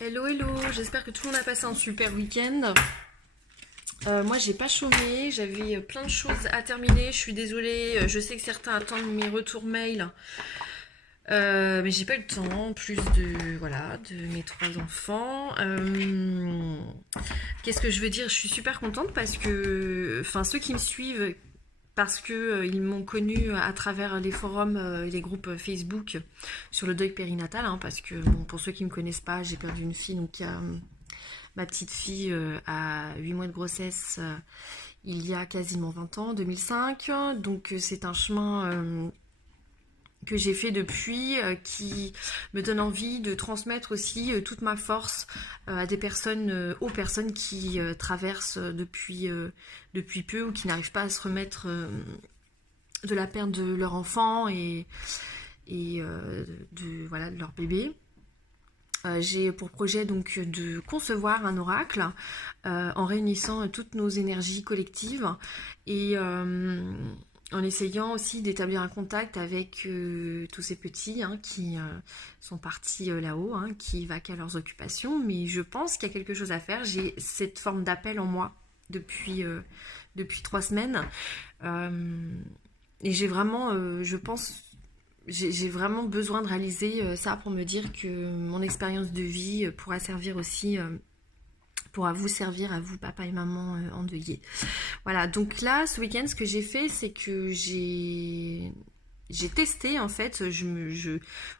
Hello hello, j'espère que tout le monde a passé un super week-end. Moi j'ai pas chômé, j'avais plein de choses à terminer, je suis désolée, je sais que certains attendent mes retours mail, mais j'ai pas eu le temps, en plus de mes trois enfants. Qu'est-ce que je veux dire? Je suis super contente parce que, enfin ceux qui me suivent, parce que ils m'ont connue à travers les forums et les groupes Facebook sur le deuil périnatal, hein, parce que bon, pour ceux qui me connaissent pas, j'ai perdu une fille, donc il y a ma petite fille à 8 mois de grossesse il y a quasiment 20 ans, 2005. Donc c'est un chemin que j'ai fait depuis, qui me donne envie de transmettre aussi toute ma force à des personnes, aux personnes qui traversent depuis peu ou qui n'arrivent pas à se remettre de la perte de leur enfant et de leur bébé. J'ai pour projet donc de concevoir un oracle en réunissant toutes nos énergies collectives et en essayant aussi d'établir un contact avec tous ces petits qui sont partis là-haut, qui vaquent à leurs occupations. Mais je pense qu'il y a quelque chose à faire. J'ai cette forme d'appel en moi depuis 3 semaines. Et j'ai vraiment, je pense, j'ai vraiment besoin de réaliser ça pour me dire que mon expérience de vie pourra servir aussi, pourra vous servir à vous, papa et maman endeuillés. Voilà, donc là, ce week-end, ce que j'ai fait, c'est que j'ai testé, en fait,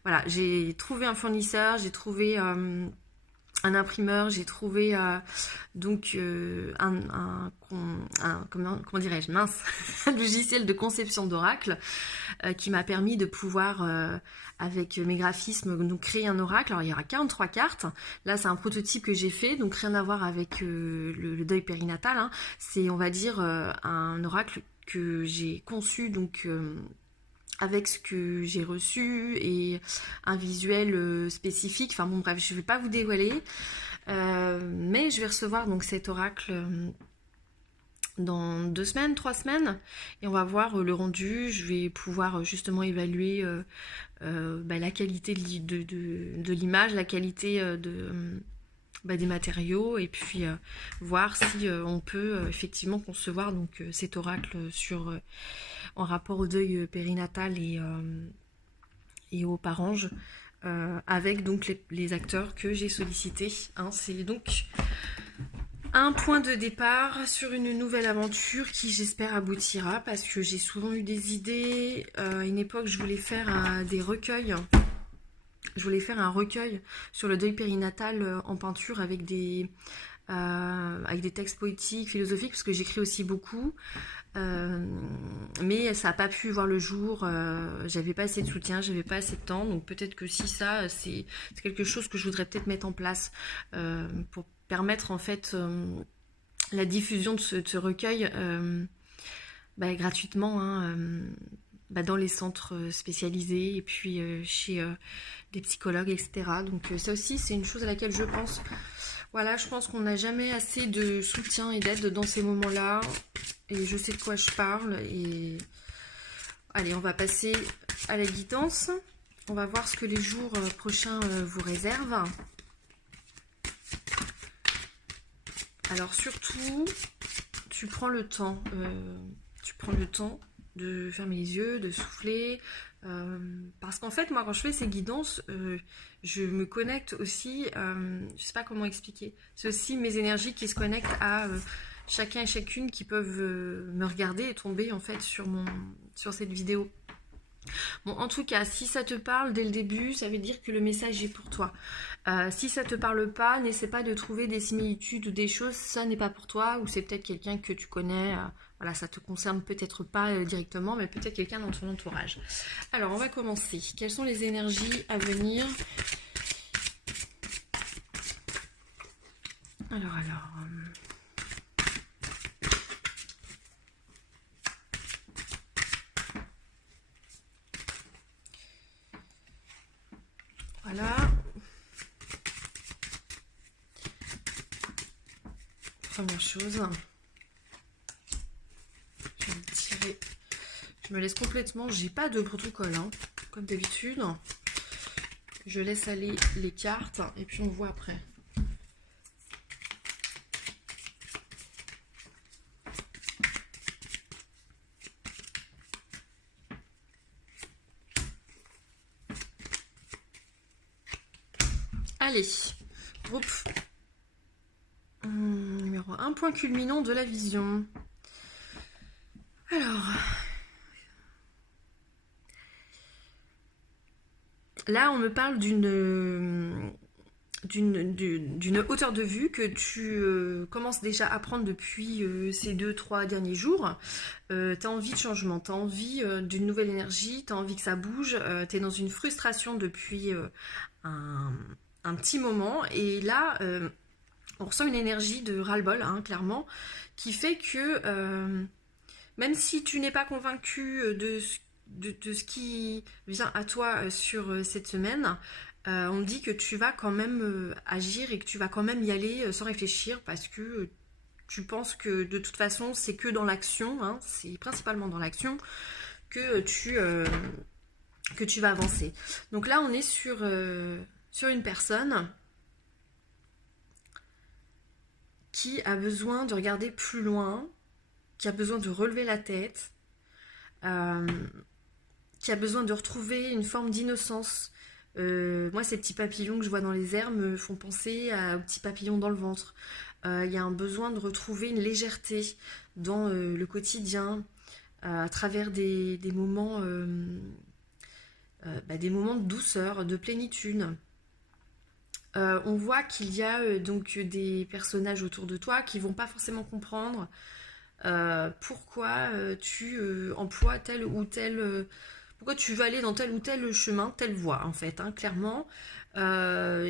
voilà, j'ai trouvé un fournisseur, j'ai trouvé un imprimeur, j'ai trouvé donc comment dirais-je, mince, un logiciel de conception d'oracle qui m'a permis de pouvoir avec mes graphismes donc créer un oracle. Alors il y aura 43 cartes, là c'est un prototype que j'ai fait, donc rien à voir avec le deuil périnatal, hein. C'est on va dire un oracle que j'ai conçu donc avec ce que j'ai reçu et un visuel spécifique. Enfin bon bref, je ne vais pas vous dévoiler, mais je vais recevoir donc cet oracle dans 2 semaines, 3 semaines, et on va voir le rendu. Je vais pouvoir justement évaluer la qualité de l'image, la qualité des matériaux, et puis voir si on peut effectivement concevoir donc cet oracle en rapport au deuil périnatal et au parange, avec donc les acteurs que j'ai sollicités, hein. C'est donc un point de départ sur une nouvelle aventure qui j'espère aboutira, parce que j'ai souvent eu des idées. À une époque je voulais faire des recueils. Je voulais faire un recueil sur le deuil périnatal en peinture avec des textes poétiques, philosophiques, parce que j'écris aussi beaucoup. Mais ça n'a pas pu voir le jour, j'avais pas assez de soutien, j'avais pas assez de temps, donc peut-être que si ça, c'est quelque chose que je voudrais peut-être mettre en place pour permettre en fait la diffusion de ce recueil gratuitement, dans les centres spécialisés et puis chez des psychologues, etc. Donc ça aussi c'est une chose à laquelle je pense. Voilà, je pense qu'on n'a jamais assez de soutien et d'aide dans ces moments-là. Et je sais de quoi je parle. Et allez, on va passer à la guidance. On va voir ce que les jours prochains vous réservent. Alors surtout, tu prends le temps. De fermer les yeux, de souffler. Parce qu'en fait, moi, quand je fais ces guidances, je me connecte aussi, je sais pas comment expliquer, c'est aussi mes énergies qui se connectent à chacun et chacune qui peuvent me regarder et tomber en fait sur cette vidéo. Bon, en tout cas, si ça te parle dès le début, ça veut dire que le message est pour toi. Si ça te parle pas, n'essaie pas de trouver des similitudes ou des choses, ça n'est pas pour toi, ou c'est peut-être quelqu'un que tu connais, voilà, ça te concerne peut-être pas directement, mais peut-être quelqu'un dans ton entourage. Alors, on va commencer. Quelles sont les énergies à venir? Alors. Voilà. Première chose. Je vais tirer. Je me laisse complètement. J'ai pas de protocole, comme d'habitude. Je laisse aller les cartes et puis on voit après. Allez, groupe numéro 1, point culminant de la vision. Alors, là on me parle d'une hauteur de vue que tu commences déjà à prendre depuis ces 2-3 derniers jours. Tu as envie de changement, tu as envie d'une nouvelle énergie, tu as envie que ça bouge, tu es dans une frustration depuis un, un petit moment, et là on ressent une énergie de ras-le-bol, hein, clairement, qui fait que même si tu n'es pas convaincu de ce qui vient à toi sur cette semaine, on me dit que tu vas quand même agir et que tu vas quand même y aller sans réfléchir, parce que tu penses que de toute façon c'est que dans l'action, hein, c'est principalement dans l'action que tu vas avancer. Donc là on est sur une personne qui a besoin de regarder plus loin, qui a besoin de relever la tête, euh, qui a besoin de retrouver une forme d'innocence. Moi, ces petits papillons que je vois dans les airs me font penser aux petits papillons dans le ventre. Il y a un besoin de retrouver une légèreté dans le quotidien, à travers des moments, des moments de douceur, de plénitude. On voit qu'il y a donc des personnages autour de toi qui vont pas forcément comprendre pourquoi tu emploies tel ou tel pourquoi tu veux aller dans tel ou tel chemin, telle voie, en fait, hein, clairement. Il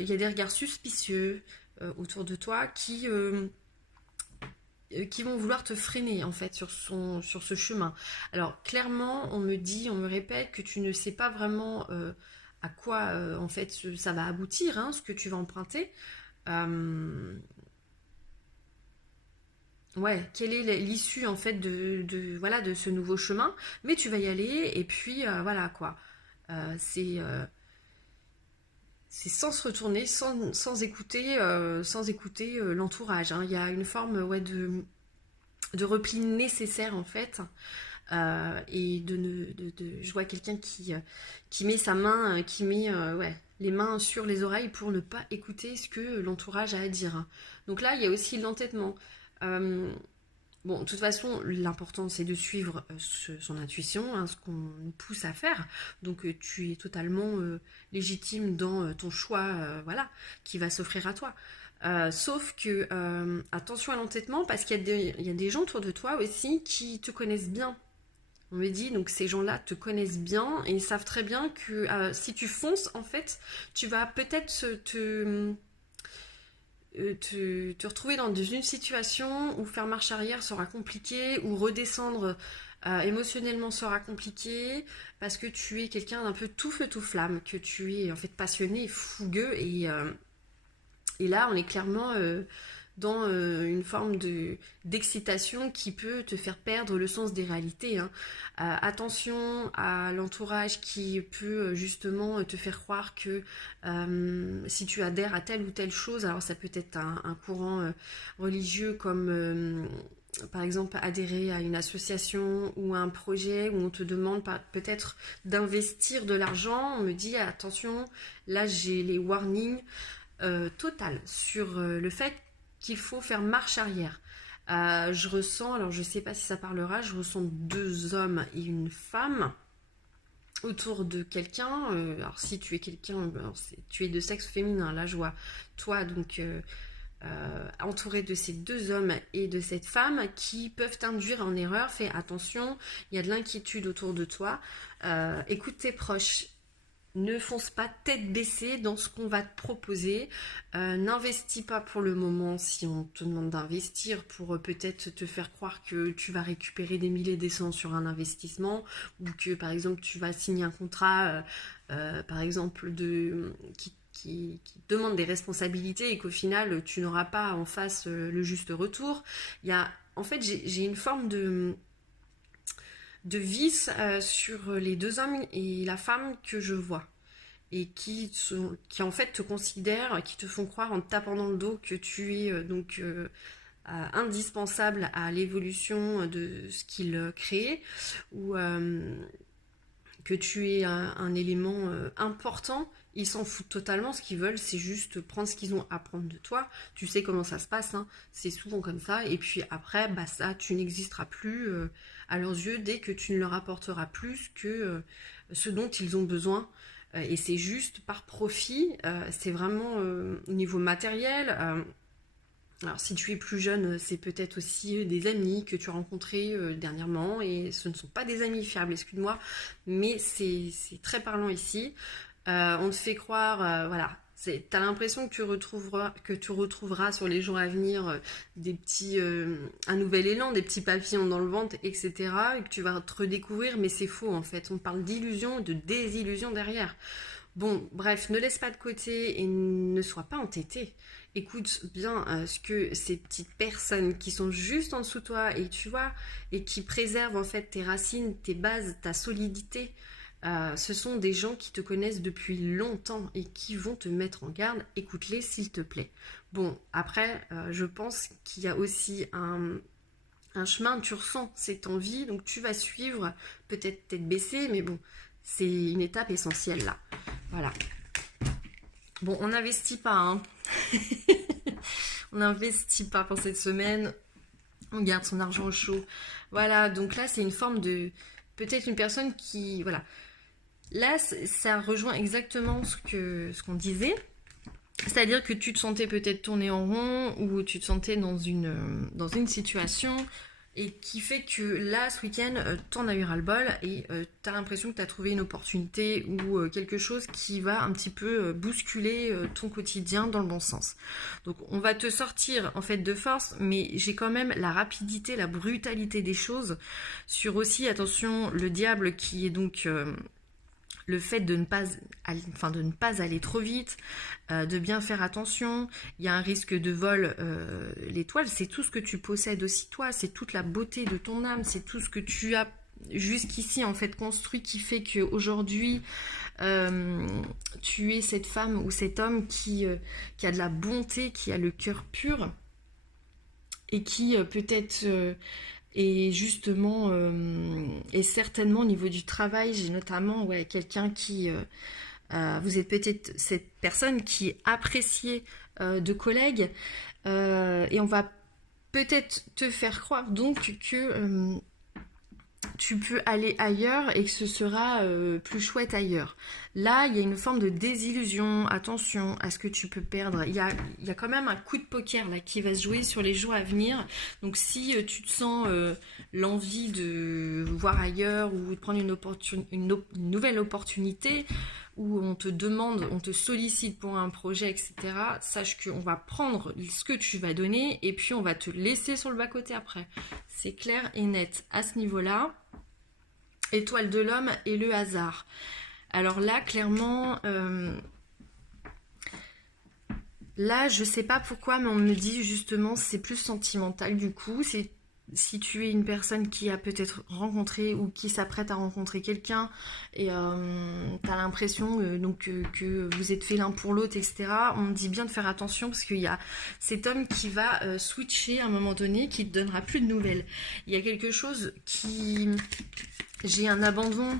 y a des regards suspicieux autour de toi qui vont vouloir te freiner, en fait, sur ce chemin. Alors, clairement, on me répète que tu ne sais pas vraiment à quoi, en fait, ça va aboutir, hein, ce que tu vas emprunter. Euh, Ouais, quelle est l'issue en fait voilà, de ce nouveau chemin, mais tu vas y aller, et puis voilà quoi. Euh, c'est euh, c'est sans se retourner, sans écouter l'entourage, hein. Il y a une forme ouais, de repli nécessaire en fait, et je vois quelqu'un qui met sa main, qui met ouais, les mains sur les oreilles pour ne pas écouter ce que l'entourage a à dire, hein. Donc là, il y a aussi l'entêtement. Euh, Bon, de toute façon, l'important c'est de suivre son intuition, hein, ce qu'on nous pousse à faire. Donc tu es totalement légitime dans ton choix, voilà, qui va s'offrir à toi. Sauf que attention à l'entêtement, parce il y a des gens autour de toi aussi qui te connaissent bien. On me dit, donc ces gens-là te connaissent bien et ils savent très bien que si tu fonces, en fait, tu vas peut-être te retrouver dans une situation où faire marche arrière sera compliqué, ou redescendre émotionnellement sera compliqué, parce que tu es quelqu'un d'un peu tout feu tout flamme, que tu es en fait passionné, fougueux, et là on est clairement dans une forme d'excitation qui peut te faire perdre le sens des réalités, hein. Attention à l'entourage qui peut justement te faire croire que si tu adhères à telle ou telle chose, alors ça peut être un courant religieux comme par exemple adhérer à une association ou à un projet où on te demande peut-être d'investir de l'argent. On me dit attention, là j'ai les warnings total sur le fait qu'il faut faire marche arrière. Je ressens, alors je sais pas si ça parlera, je ressens deux hommes et une femme autour de quelqu'un. Alors si tu es quelqu'un, tu es de sexe féminin, là je vois toi donc entouré de ces deux hommes et de cette femme qui peuvent t'induire en erreur. Fais attention, il y a de l'inquiétude autour de toi. Écoute tes proches, ne fonce pas tête baissée dans ce qu'on va te proposer. N'investis pas pour le moment si on te demande d'investir pour peut-être te faire croire que tu vas récupérer des milliers et des cents sur un investissement, ou que par exemple tu vas signer un contrat par exemple qui demande des responsabilités et qu'au final tu n'auras pas en face le juste retour. En fait j'ai une forme de vice sur les deux hommes et la femme que je vois, et qui en fait te considèrent, qui te font croire en te tapant dans le dos que tu es indispensable à l'évolution de ce qu'ils créent, ou que tu es un élément important Ils s'en foutent totalement, ce qu'ils veulent, c'est juste prendre ce qu'ils ont à prendre de toi. Tu sais comment ça se passe, hein. C'est souvent comme ça. Et puis après, bah ça, tu n'existeras plus à leurs yeux dès que tu ne leur apporteras plus que ce dont ils ont besoin. Et c'est juste par profit, c'est vraiment au niveau matériel. Alors si tu es plus jeune, c'est peut-être aussi des amis que tu as rencontrés dernièrement, et ce ne sont pas des amis fiables, excuse-moi, mais c'est très parlant ici. On te fait croire, voilà, t'as l'impression que tu retrouveras sur les jours à venir des petits, un nouvel élan, des petits papillons dans le ventre, etc. Et que tu vas te redécouvrir, mais c'est faux en fait. On parle d'illusion, de désillusion derrière. Bon, bref, ne laisse pas de côté et ne sois pas entêté. Écoute bien ce que ces petites personnes qui sont juste en dessous de toi et tu vois, et qui préservent en fait tes racines, tes bases, ta solidité. Ce sont des gens qui te connaissent depuis longtemps et qui vont te mettre en garde. Écoute-les s'il te plaît. Bon, après, je pense qu'il y a aussi un chemin, tu ressens cette envie, donc tu vas suivre, peut-être tête baissée, mais bon, c'est une étape essentielle là. Voilà. Bon, on n'investit pas, hein. On n'investit pas pour cette semaine. On garde son argent au chaud. Voilà, donc là, c'est une forme de... Peut-être une personne qui... Voilà. Là, ça rejoint exactement ce qu'on disait. C'est-à-dire que tu te sentais peut-être tourner en rond ou tu te sentais dans une situation et qui fait que là, ce week-end, t'en as eu ras-le-bol et t'as l'impression que t'as trouvé une opportunité ou quelque chose qui va un petit peu bousculer ton quotidien dans le bon sens. Donc, on va te sortir en fait de force, mais j'ai quand même la rapidité, la brutalité des choses sur aussi, attention, le diable qui est donc... le fait de ne pas aller trop vite, de bien faire attention, il y a un risque de vol. L'étoile, c'est tout ce que tu possèdes aussi toi, c'est toute la beauté de ton âme, c'est tout ce que tu as jusqu'ici en fait construit qui fait qu'aujourd'hui tu es cette femme ou cet homme qui a de la bonté, qui a le cœur pur et qui peut-être et justement, et certainement au niveau du travail, j'ai notamment quelqu'un qui... vous êtes peut-être cette personne qui est appréciée de collègues et on va peut-être te faire croire donc que tu peux aller ailleurs et que ce sera plus chouette ailleurs. Là, il y a une forme de désillusion. Attention à ce que tu peux perdre. Il y a quand même un coup de poker là qui va se jouer sur les jours à venir. Donc si tu te sens l'envie de voir ailleurs ou de prendre une nouvelle opportunité où on te demande, on te sollicite pour un projet, etc., sache qu'on va prendre ce que tu vas donner et puis on va te laisser sur le bas-côté après. C'est clair et net à ce niveau-là. Étoile de l'homme et le hasard. Alors là, clairement, là, je sais pas pourquoi, mais on me dit justement c'est plus sentimental du coup. C'est si tu es une personne qui a peut-être rencontré ou qui s'apprête à rencontrer quelqu'un et tu as l'impression que vous êtes fait l'un pour l'autre, etc. On me dit bien de faire attention parce qu'il y a cet homme qui va switcher à un moment donné, qui ne te donnera plus de nouvelles. Il y a quelque chose qui... J'ai un abandon.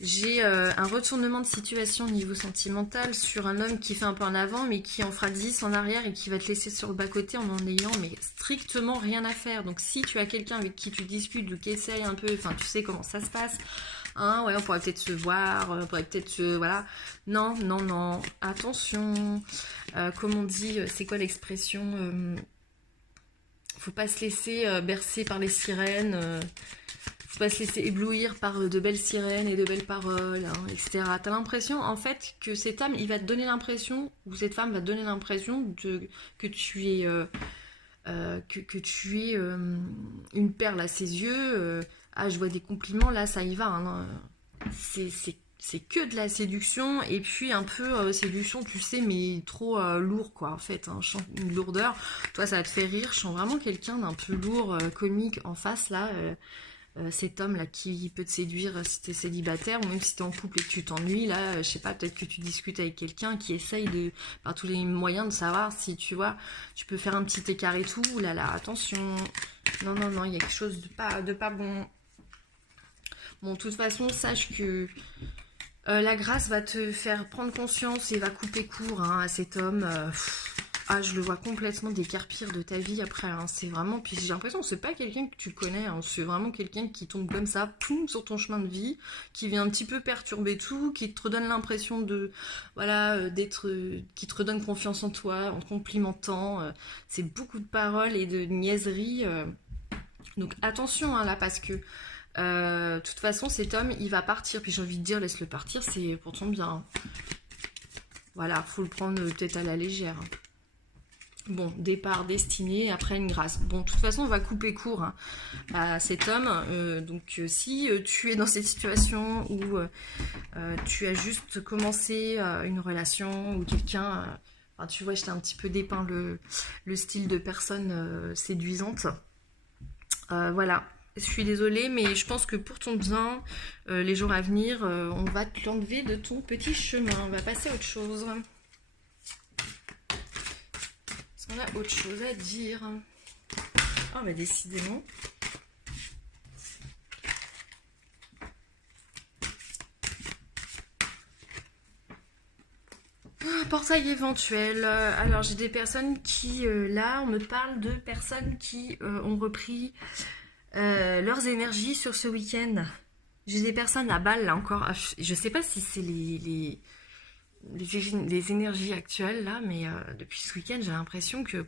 J'ai un retournement de situation au niveau sentimental sur un homme qui fait un peu en avant mais qui en fera 10 en arrière et qui va te laisser sur le bas-côté en ayant mais strictement rien à faire. Donc si tu as quelqu'un avec qui tu discutes ou qui essaye un peu, enfin tu sais comment ça se passe, hein, ouais, on pourrait peut-être se voir, on pourrait peut-être se... Voilà. Non, non, non, attention. Comme on dit, c'est quoi l'expression faut pas se laisser bercer par les sirènes... Faut pas se laisser éblouir par de belles sirènes et de belles paroles, hein, etc. T'as l'impression, en fait, que cette âme, il va te donner l'impression, ou cette femme va te donner l'impression que tu es, que tu es une perle à ses yeux. Ah, je vois des compliments, là, ça y va. Hein, c'est que de la séduction, et puis un peu séduction, tu sais, mais trop lourd, quoi, en fait. Hein, une lourdeur. Toi, ça va te faire rire. Je sens vraiment quelqu'un d'un peu lourd, comique, en face, là... cet homme là qui peut te séduire si t'es célibataire ou même si t'es en couple et que tu t'ennuies là, je sais pas, peut-être que tu discutes avec quelqu'un qui essaye de par tous les moyens de savoir si tu vois tu peux faire un petit écart et tout. Ouh là là, attention, non non non, il y a quelque chose de pas bon. Bon, de toute façon, sache que La grâce va te faire prendre conscience et va couper court hein, à cet homme. Ah, je le vois complètement décarpir de ta vie après. Hein. C'est vraiment. Puis j'ai l'impression que c'est pas quelqu'un que tu connais. Hein. C'est vraiment quelqu'un qui tombe comme ça, poum, sur ton chemin de vie, qui vient un petit peu perturber tout, qui te redonne l'impression de. Voilà, d'être. Qui te redonne confiance en toi, en te complimentant. C'est beaucoup de paroles et de niaiseries. Donc attention hein, là, parce que. De toute façon, cet homme, il va partir. Puis j'ai envie de dire, laisse-le partir, c'est pour ton bien. Hein. Voilà, faut le prendre peut-être à la légère. Hein. Bon, départ destiné, après une grâce. Bon, de toute façon, on va couper court hein, à cet homme. Donc, si tu es dans cette situation où tu as juste commencé une relation ou quelqu'un... enfin, tu vois, je t'ai un petit peu dépeint le style de personne séduisante. Voilà. Je suis désolée, mais je pense que pour ton bien, les jours à venir, on va te l'enlever de ton petit chemin. On va passer à autre chose. On a autre chose à dire. Oh, bah décidément. Portail éventuel. Alors, j'ai des personnes qui, là, on me parle de personnes qui ont repris leurs énergies sur ce week-end. J'ai des personnes à balle, là, encore. Je sais pas si c'est les énergies actuelles là, mais depuis ce week-end j'ai l'impression que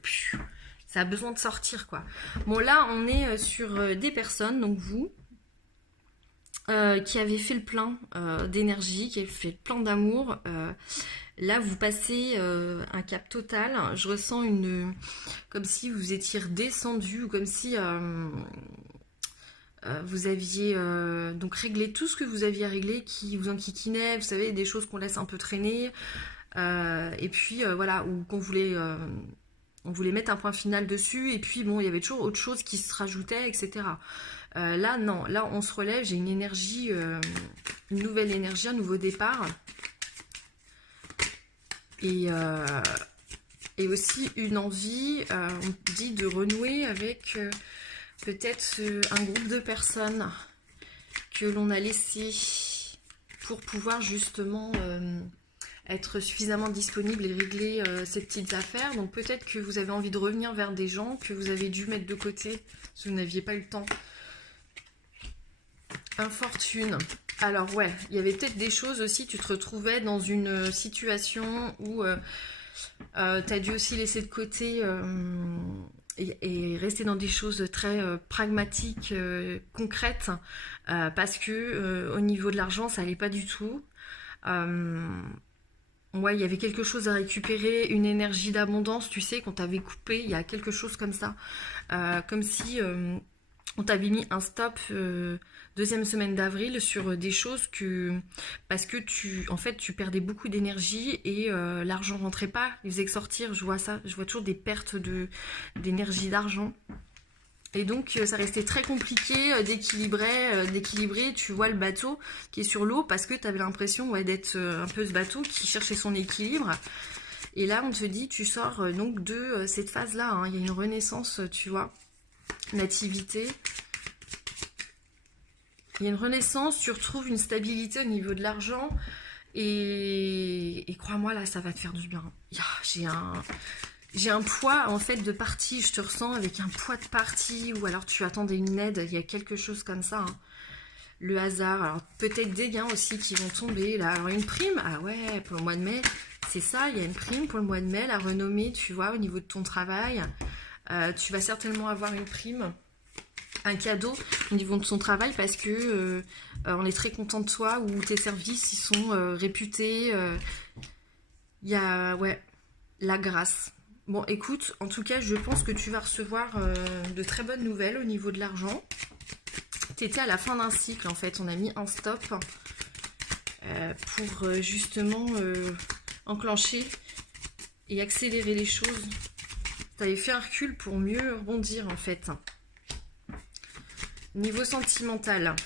ça a besoin de sortir quoi. Bon là on est sur des personnes, donc vous, qui avez fait le plein d'énergie, qui avez fait le plein d'amour. Là vous passez un cap total. Je ressens comme si vous étiez redescendu, ou comme si vous aviez donc réglé tout ce que vous aviez à régler, qui vous enquiquinait, vous savez, des choses qu'on laisse un peu traîner, et puis voilà, ou on voulait mettre un point final dessus, et puis bon, il y avait toujours autre chose qui se rajoutait, etc. Là, non, là on se relève, j'ai une énergie, une nouvelle énergie, un nouveau départ, et aussi une envie, on dit, de renouer avec... peut-être un groupe de personnes que l'on a laissé pour pouvoir justement être suffisamment disponible et régler ces petites affaires. Donc peut-être que vous avez envie de revenir vers des gens que vous avez dû mettre de côté parce que vous n'aviez pas eu le temps. Infortune. Alors ouais, il y avait peut-être des choses aussi, tu te retrouvais dans une situation où tu as dû aussi laisser de côté... et rester dans des choses très pragmatiques, concrètes, parce que au niveau de l'argent, ça allait pas du tout. Ouais, il y avait quelque chose à récupérer, une énergie d'abondance, tu sais, quand t'avais coupé, il y a quelque chose comme ça. Comme si on t'avait mis un stop deuxième semaine d'avril sur des choses parce que en fait, tu perdais beaucoup d'énergie et l'argent rentrait pas, il faisait que sortir. Je vois ça, je vois toujours des pertes d'énergie, d'argent. Et donc, ça restait très compliqué d'équilibrer, tu vois, le bateau qui est sur l'eau, parce que tu avais l'impression d'être un peu ce bateau qui cherchait son équilibre. Et là, on te dit, tu sors donc de cette phase-là. Hein. Il y a une renaissance, tu vois, nativité. Il y a une renaissance, tu retrouves une stabilité au niveau de l'argent. Et crois-moi, là, ça va te faire du bien. J'ai un poids, en fait, de partie. Je te ressens avec un poids de partie. Ou alors tu attendais une aide. Il y a quelque chose comme ça. Hein. Le hasard. Alors, peut-être des gains aussi qui vont tomber. Là, alors, une prime. Ah ouais, pour le mois de mai. C'est ça, il y a une prime pour le mois de mai. La renommée, tu vois, au niveau de ton travail. Tu vas certainement avoir une prime. Un cadeau au niveau de son travail parce que on est très content de toi, ou tes services ils sont réputés. Il y a la grâce. Bon, écoute, en tout cas, je pense que tu vas recevoir de très bonnes nouvelles au niveau de l'argent. Tu étais à la fin d'un cycle, en fait. On a mis un stop pour justement enclencher et accélérer les choses. Tu avais fait un recul pour mieux rebondir, en fait. Niveau sentimental.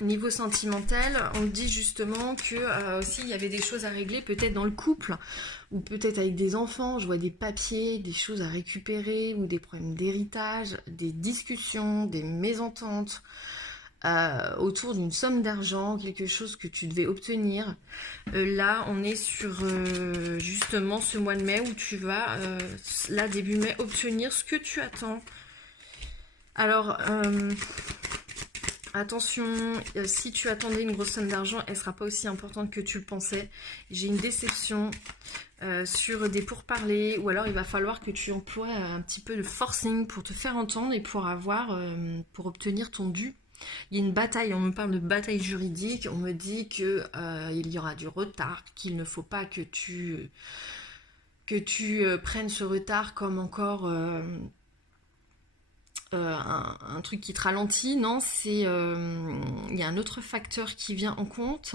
Niveau sentimental, on dit justement que aussi il y avait des choses à régler, peut-être dans le couple, ou peut-être avec des enfants. Je vois des papiers, des choses à récupérer, ou des problèmes d'héritage, des discussions, des mésententes. autour d'une somme d'argent, quelque chose que tu devais obtenir. Là, on est sur justement ce mois de mai où tu vas, là, début mai, obtenir ce que tu attends. Alors, attention, si tu attendais une grosse somme d'argent, elle ne sera pas aussi importante que tu le pensais. J'ai une déception sur des pourparlers, ou alors il va falloir que tu emploies un petit peu de forcing pour te faire entendre et pour pour obtenir ton dû. Il y a une bataille, on me parle de bataille juridique, on me dit que il y aura du retard, qu'il ne faut pas que tu prennes ce retard comme encore un truc qui te ralentit. Non, c'est il y a un autre facteur qui vient en compte.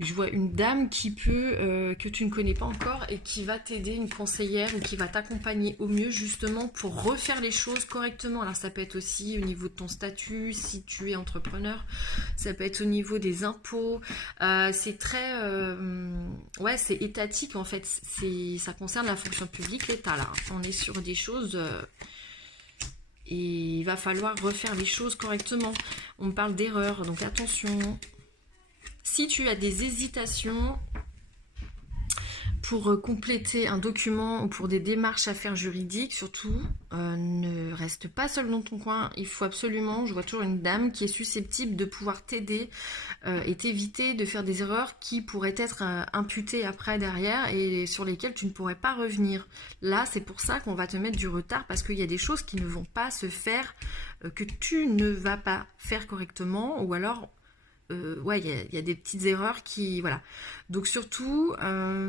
Je vois une dame qui peut que tu ne connais pas encore et qui va t'aider, une conseillère, ou qui va t'accompagner au mieux justement pour refaire les choses correctement. Alors ça peut être aussi au niveau de ton statut si tu es entrepreneur, ça peut être au niveau des impôts. C'est très ouais, c'est étatique en fait. Ça concerne la fonction publique, l'État là. On est sur des choses et il va falloir refaire les choses correctement. On me parle d'erreurs, donc attention. Si tu as des hésitations pour compléter un document ou pour des démarches à faire juridiques, surtout, ne reste pas seul dans ton coin. Il faut absolument, je vois toujours une dame qui est susceptible de pouvoir t'aider et t'éviter de faire des erreurs qui pourraient être imputées après derrière et sur lesquelles tu ne pourrais pas revenir. Là, c'est pour ça qu'on va te mettre du retard, parce qu'il y a des choses qui ne vont pas se faire, que tu ne vas pas faire correctement, ou alors ouais, il y a des petites erreurs qui... Voilà. Donc surtout,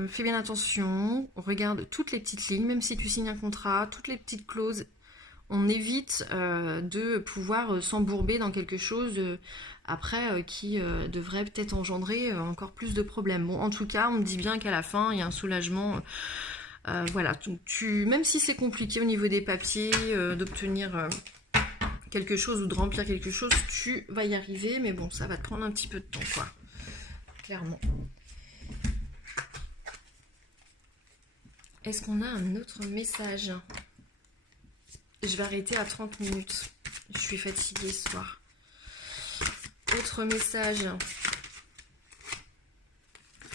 fais bien attention, regarde toutes les petites lignes, même si tu signes un contrat, toutes les petites clauses. On évite de pouvoir s'embourber dans quelque chose après qui devrait peut-être engendrer encore plus de problèmes. Bon, en tout cas, on me dit bien qu'à la fin, il y a un soulagement. Voilà, donc même si c'est compliqué au niveau des papiers, d'obtenir quelque chose ou de remplir quelque chose, tu vas y arriver, mais bon, ça va te prendre un petit peu de temps, quoi. Clairement. Est-ce qu'on a un autre message? Je vais arrêter à 30 minutes. Je suis fatiguée ce soir. Autre message.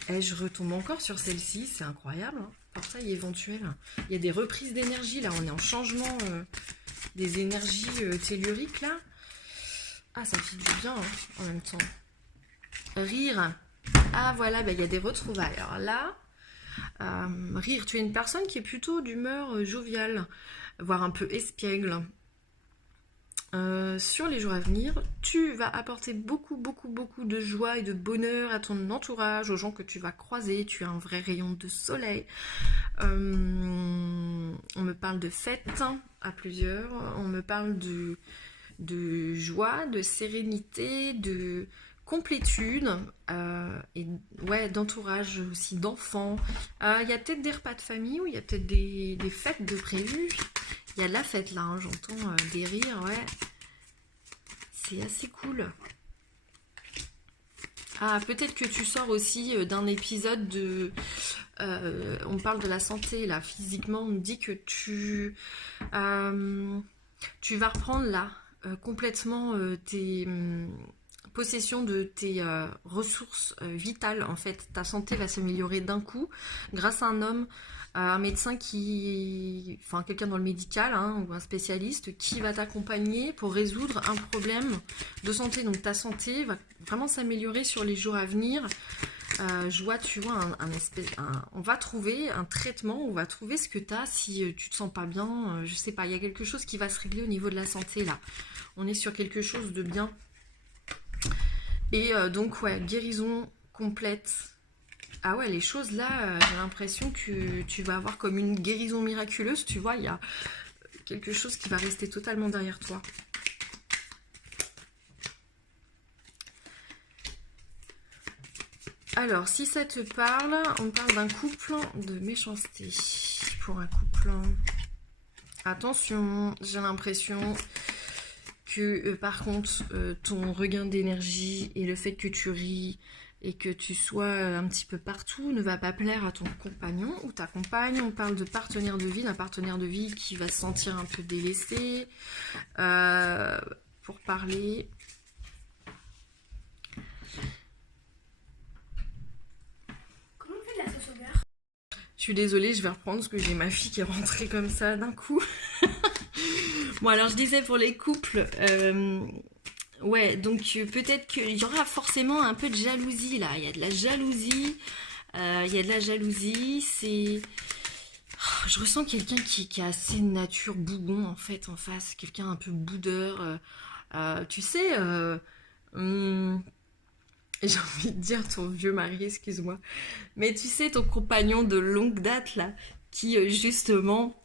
Et je retombe encore sur celle-ci, c'est incroyable. Hein. Portail éventuel. Il y a des reprises d'énergie, là, on est en changement... des énergies telluriques là. Ah, ça fait du bien hein, en même temps. Rire. Ah voilà, il y a des retrouvailles. Alors là, rire, tu es une personne qui est plutôt d'humeur joviale, voire un peu espiègle. Sur les jours à venir, tu vas apporter beaucoup de joie et de bonheur à ton entourage, aux gens que tu vas croiser. Tu as un vrai rayon de soleil. On me parle de fêtes à plusieurs. On me parle de joie, de sérénité, de complétude et ouais, d'entourage aussi, d'enfants. Il y a peut-être des repas de famille ou il y a peut-être des fêtes de prévues. Il y a de la fête là, hein, j'entends des rires, ouais. C'est assez cool. Ah, peut-être que tu sors aussi d'un épisode de... on parle de la santé, là, physiquement, on me dit que tu vas reprendre là, complètement tes possession de tes ressources vitales. En fait, ta santé va s'améliorer d'un coup grâce à un homme, un médecin enfin quelqu'un dans le médical hein, ou un spécialiste qui va t'accompagner pour résoudre un problème de santé. Donc ta santé va vraiment s'améliorer sur les jours à venir. Je vois, tu vois, on va trouver un traitement, on va trouver ce que tu as si tu te sens pas bien, je sais pas, il y a quelque chose qui va se régler au niveau de la santé là. On est sur quelque chose de bien. Et donc ouais, guérison complète. Ah ouais, les choses là, j'ai l'impression que tu vas avoir comme une guérison miraculeuse, tu vois, il y a quelque chose qui va rester totalement derrière toi. Alors, si ça te parle, on parle d'un couple de méchanceté. Pour un couple. Attention, j'ai l'impression que par contre, ton regain d'énergie et le fait que tu ris et que tu sois un petit peu partout ne va pas plaire à ton compagnon ou ta compagne. On parle de partenaire de vie, d'un partenaire de vie qui va se sentir un peu délaissé. Pour parler... Je suis désolée, je vais reprendre parce que j'ai ma fille qui est rentrée comme ça d'un coup. Bon, alors je disais pour les couples, ouais, donc peut-être qu'il y aura forcément un peu de jalousie là. Il y a de la jalousie, c'est... Je ressens quelqu'un qui a assez de nature bougon en fait en face, quelqu'un un peu boudeur. Tu sais, j'ai envie de dire ton vieux mari, excuse-moi. Mais tu sais, ton compagnon de longue date là, qui justement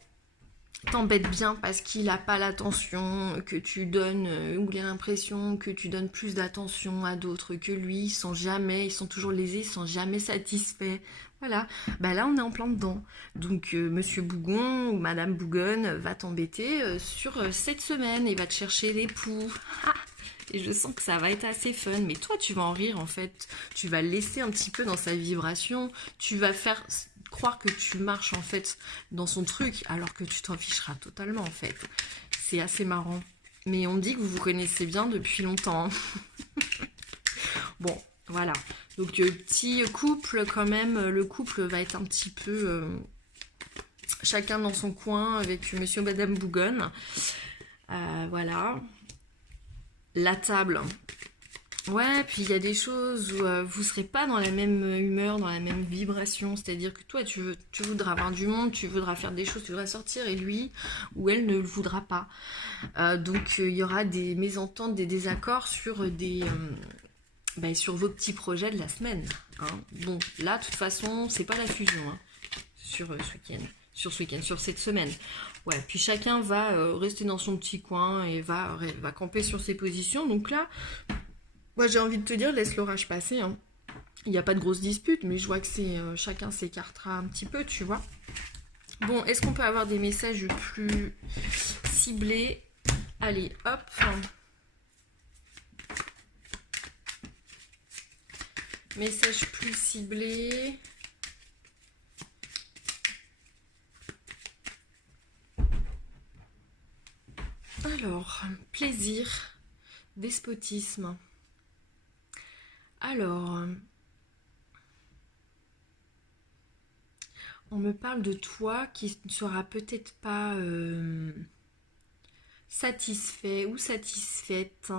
t'embête bien parce qu'il n'a pas l'attention que tu donnes, ou il a l'impression que tu donnes plus d'attention à d'autres que lui, ils sont toujours lésés, ils sont jamais satisfaits. Voilà, bah là on est en plein dedans. Donc Monsieur Bougon ou Madame Bougonne va t'embêter sur cette semaine et va te chercher l'époux. Et je sens que ça va être assez fun, mais toi tu vas en rire en fait, tu vas le laisser un petit peu dans sa vibration, tu vas faire croire que tu marches en fait dans son truc, alors que tu t'en ficheras totalement en fait. C'est assez marrant. Mais on dit que vous vous connaissez bien depuis longtemps. Bon, voilà. Donc petit couple quand même, le couple va être un petit peu chacun dans son coin avec Monsieur et Madame Bougonne. Voilà. La table. Ouais, puis il y a des choses où vous serez pas dans la même humeur, dans la même vibration. C'est-à-dire que toi, tu voudras avoir du monde, tu voudras faire des choses, tu voudras sortir, et lui ou elle ne le voudra pas. Donc il y aura des mésententes, des désaccords sur sur vos petits projets de la semaine. Hein. Bon, là, de toute façon, c'est pas la fusion hein, sur ce week-end, sur cette semaine. Ouais, puis chacun va rester dans son petit coin et va camper sur ses positions. Donc là, moi j'ai envie de te dire, laisse l'orage passer. Hein. Il n'y a pas de grosse dispute, mais je vois que chacun s'écartera un petit peu, tu vois. Bon, est-ce qu'on peut avoir des messages plus ciblés? Allez, hop. Message plus ciblé. Alors, plaisir, despotisme. Alors, on me parle de toi qui ne sera peut-être pas satisfait ou satisfaite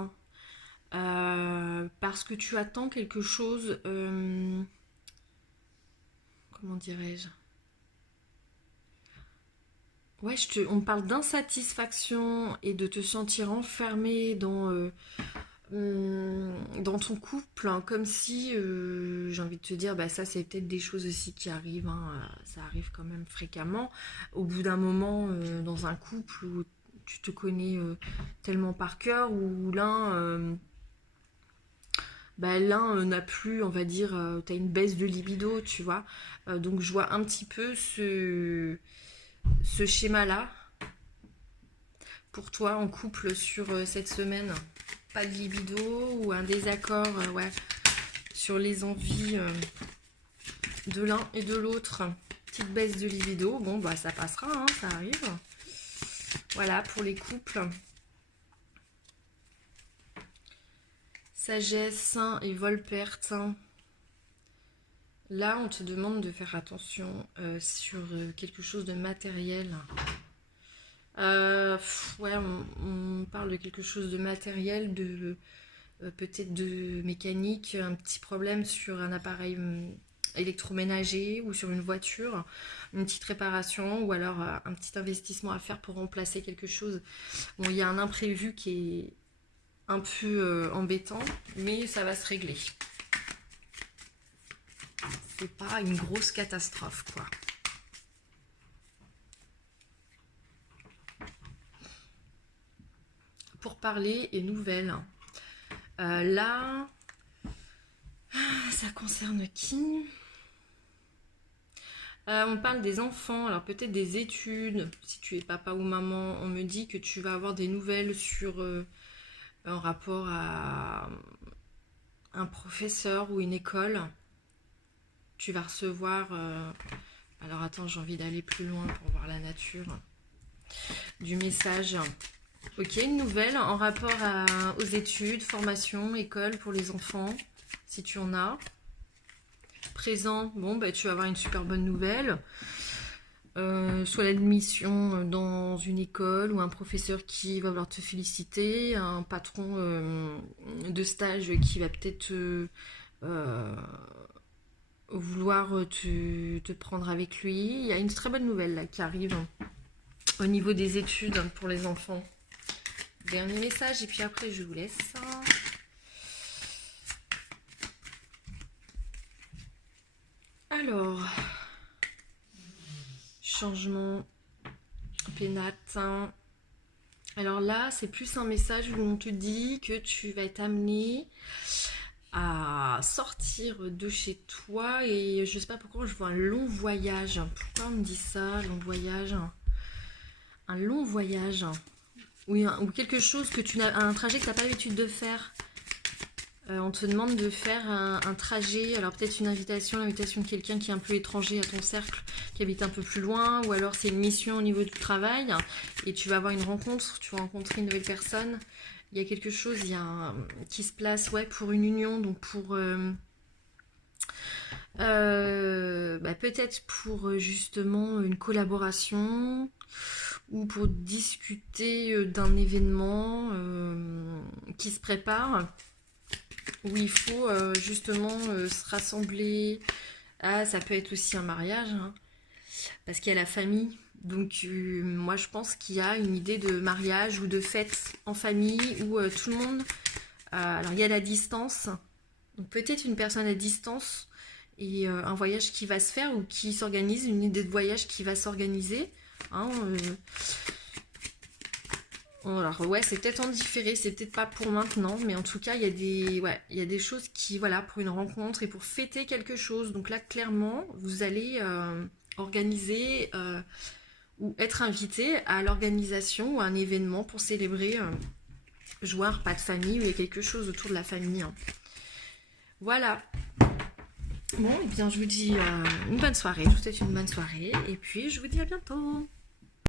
parce que tu attends quelque chose, comment dirais-je? Ouais, on me parle d'insatisfaction et de te sentir enfermé dans ton couple, hein, comme si, j'ai envie de te dire, bah ça c'est peut-être des choses aussi qui arrivent, hein, ça arrive quand même fréquemment, au bout d'un moment dans un couple où tu te connais tellement par cœur, où l'un n'a plus, on va dire, t'as une baisse de libido, tu vois, donc je vois un petit peu ce schéma-là pour toi en couple sur cette semaine. Pas de libido ou un désaccord ouais, sur les envies de l'un et de l'autre. Petite baisse de libido. Bon, bah ça passera, hein, ça arrive. Voilà pour les couples. Sagesse et vol-perte. Là, on te demande de faire attention sur quelque chose de matériel. Ouais, on parle de quelque chose de matériel, de peut-être de mécanique, un petit problème sur un appareil électroménager ou sur une voiture, une petite réparation ou alors un petit investissement à faire pour remplacer quelque chose. Bon, il y a un imprévu qui est un peu embêtant, mais ça va se régler. C'est pas une grosse catastrophe, quoi. Pour parler et nouvelles. Là, ça concerne qui? On parle des enfants, alors peut-être des études. Si tu es papa ou maman, on me dit que tu vas avoir des nouvelles sur en rapport à un professeur ou une école. Tu vas recevoir... alors attends, j'ai envie d'aller plus loin pour voir la nature du message. Ok, une nouvelle en rapport aux études, formation, école pour les enfants, si tu en as. présent, bon, bah, tu vas avoir une super bonne nouvelle. Soit l'admission dans une école ou un professeur qui va vouloir te féliciter, un patron de stage qui va peut-être vouloir te prendre avec lui. Il y a une très bonne nouvelle là qui arrive au niveau des études pour les enfants. Dernier message et puis après je vous laisse. Alors, changement pénate. Alors là, c'est plus un message où on te dit que tu vas être amené à sortir de chez toi et je sais pas pourquoi je vois un long voyage. Pourquoi on me dit ça, long voyage? Un long voyage. Oui, ou quelque chose que tu n'as, un trajet que tu n'as pas l'habitude de faire. On te demande de faire un trajet, alors peut-être une invitation, l'invitation de quelqu'un qui est un peu étranger à ton cercle, qui habite un peu plus loin, ou alors c'est une mission au niveau du travail, et tu vas avoir une rencontre, tu vas rencontrer une nouvelle personne. Il y a quelque chose qui se place pour une union, donc pour peut-être pour justement une collaboration, ou pour discuter d'un événement qui se prépare, où il faut justement se rassembler. Ah, ça peut être aussi un mariage, hein, parce qu'il y a la famille. Donc moi je pense qu'il y a une idée de mariage ou de fête en famille où tout le monde... alors il y a la distance, donc peut-être une personne à distance et un voyage qui va se faire ou qui s'organise, une idée de voyage qui va s'organiser. Hein, alors ouais, c'est peut-être en différé, c'est peut-être pas pour maintenant, mais en tout cas il y a des choses qui, voilà, pour une rencontre et pour fêter quelque chose. Donc là clairement vous allez organiser ou être invité à l'organisation ou à un événement pour célébrer jouer un repas de famille où il y a quelque chose autour de la famille. Hein. Voilà. Bon, et bien je vous dis une bonne soirée, je vous souhaite une bonne soirée et puis je vous dis à bientôt.